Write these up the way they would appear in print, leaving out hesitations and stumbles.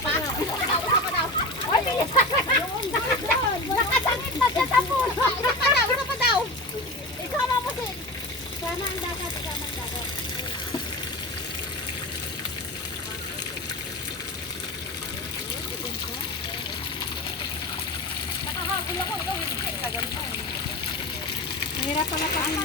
pa. Isa pa daw. Oy, bilis. Nakasangit na siya sa puno. Isa pa daw. Isama mo si. Sama ang dagat, sama ang dagat. Nakahapon ako, ikaw hindi ka ganito. Mahirap pala pa rin.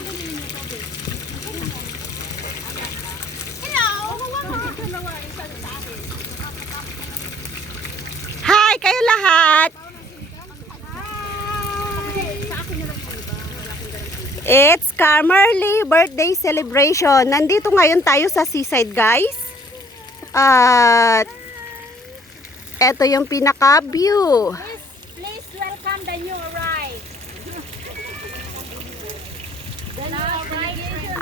Hi kayo lahat! It's Carmerly birthday celebration. Nandito ngayon tayo sa seaside, guys. At eto yung pinaka-view. Please welcome the new arrive.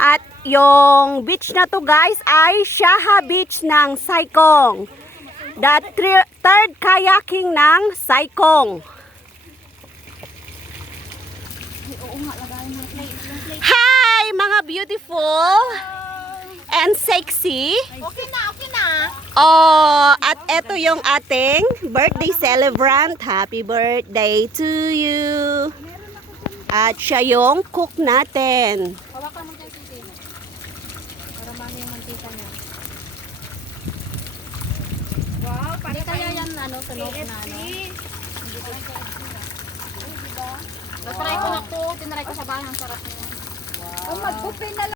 At yung beach na to, guys, ay Shaha Beach ng Saikong. The third kayaking ng Saikong. Hi, mga beautiful and sexy. Okay na, okay na. Oh, at eto yung ating birthday celebrant. Happy birthday to you. At siya yung cook natin. Hawakan mo dyan si Zeno. Para mami yung mantika niya. Wow, hindi kaya yan ano, sa loob na ano. Hindi kaya diba? Natry ko na to, tinry ko sa bahay, ang sarap niya. Wow. Oh, mag-buffet na lang.